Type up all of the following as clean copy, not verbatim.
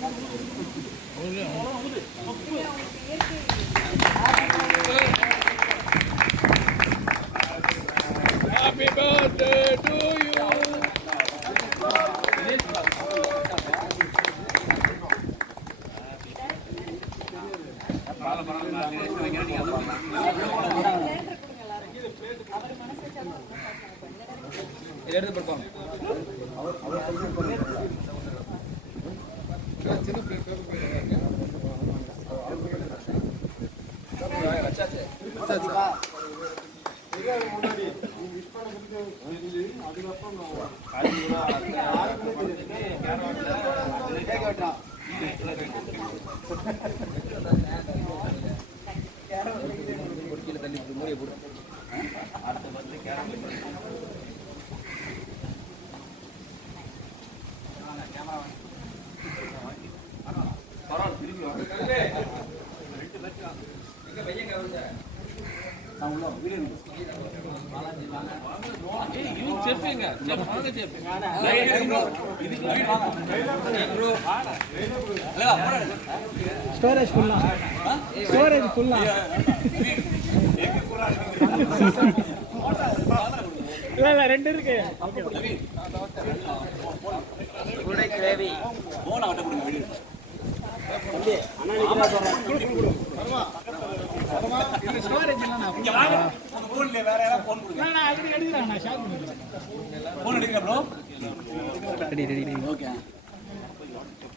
Happy birthday to you. எடுத்து போடுவாங்க. சின்ன பிளேட் வச்சாச்சு. முன்னாடி மிஸ் பண்ணதுக்கு அதுக்கப்புறம் தள்ளி மூடியை போடு. அடுத்த வந்து ஸ்டோரேஜ் ஃபுல்லா இல்ல ரெண்டு இருக்கு. கிரேவி போன ஆட்ட கொடுங்க வீடியோ. ஸ்டோரேஜ் இல்ல நான் இங்க வாங்க. அந்த போன்ல வேற யாராவது போன் கொடுங்க. நான் அது எடுக்கிறேன். நான் ஷேர் பண்ணிக்கிறேன். போன் எடுங்க ப்ரோ. Ready okay.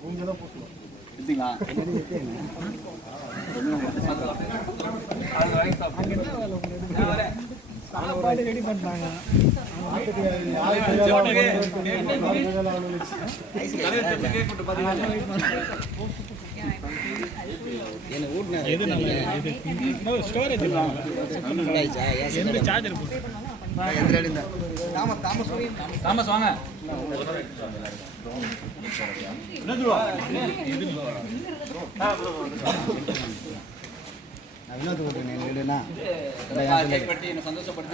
உங்க தான் போடுங்க. எடுத்தீங்களா? அது வரைக்கும் சாப்பிடுங்க. சாப்பாடு ரெடி பண்றாங்க. ஸ்டோரேஜ் சார்ஜர் தாமஸ் வாங்க. வினோத் ஓட்டுங்க. சந்தோஷப்படுத்தி